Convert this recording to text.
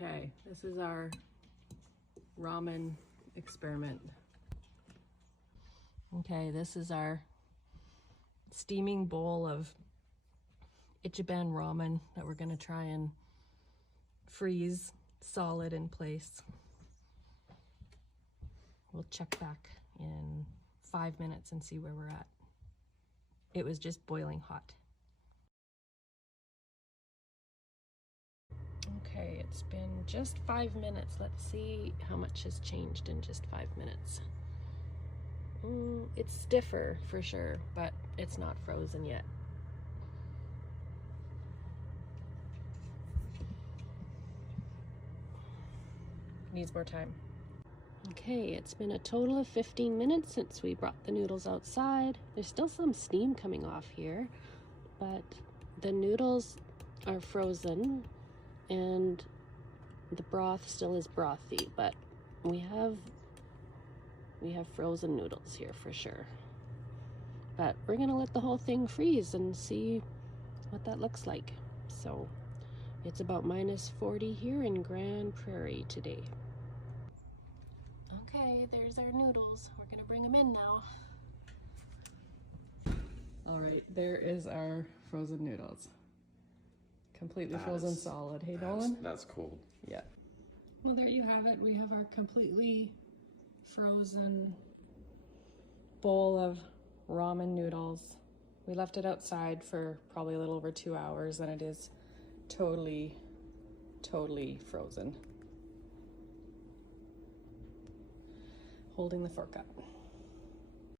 Okay, this is our ramen experiment. Okay, this is our steaming bowl of Ichiban ramen that we're gonna try and freeze solid in place. We'll check back in 5 minutes and see where we're at. It was just boiling hot. Okay, it's been just 5 minutes. Let's see how much has changed in just 5 minutes. It's stiffer for sure, but it's not frozen yet. Needs more time. Okay, it's been a total of 15 minutes since we brought the noodles outside. There's still some steam coming off here, but the noodles are frozen and the broth still is brothy, but we have frozen noodles here for sure. But we're gonna let the whole thing freeze and see what that looks like. So it's about -40 here in Grand Prairie today. Okay, there's our noodles. We're gonna bring them in now. All right, there is our frozen noodles. Completely frozen solid. Hey, Nolan? That's cold. Yeah. Well, there you have it. We have our completely frozen bowl of ramen noodles. We left it outside for probably a little over 2 hours and it is totally frozen. Holding the fork up.